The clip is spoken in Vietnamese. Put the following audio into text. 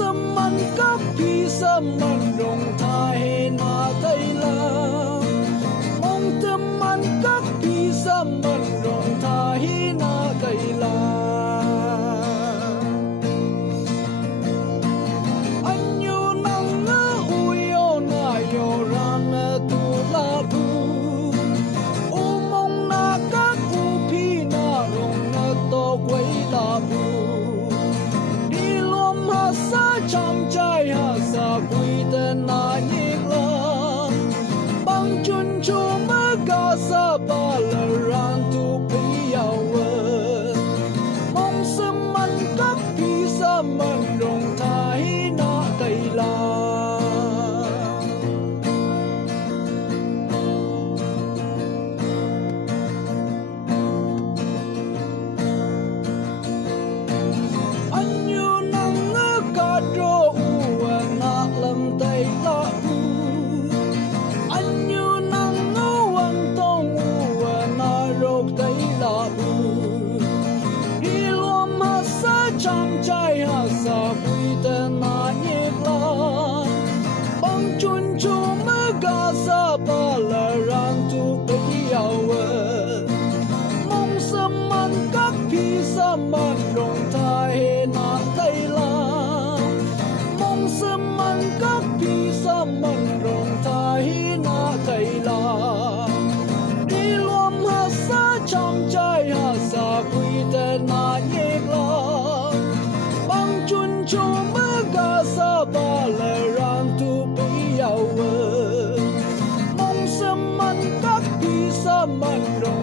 sâm man các phi sâm man rong thai na tây la mong tâm man các phi sâm man rong thai na tây la anyu nang uyo na yo ran tu la bu umong na các u phi na rong na to quay la bu sa chăm trai ha sa quy tên na nhịp la băng chun chu mơ ga sa ba la ran tu pi ao mong sâm man các phi sa man rong thai na tây la ro u na lam tây la u anh như nắng ngô anh tông u na rok tây la u đi lom ha sa chăm trai ha sa quy tên na nhịp la băng chun chu mơ ga sa ba la ran tu pi ao mong sâm man các phi sa man rong thai na tây la sâm man các phi sâm man rong thai na tây la đi lom ha sa chăm trai ha sa quy tên na nhịp la băng chun chu mơ ga sa ba la ran tu pi ao mong sâm man các phi sâm man rong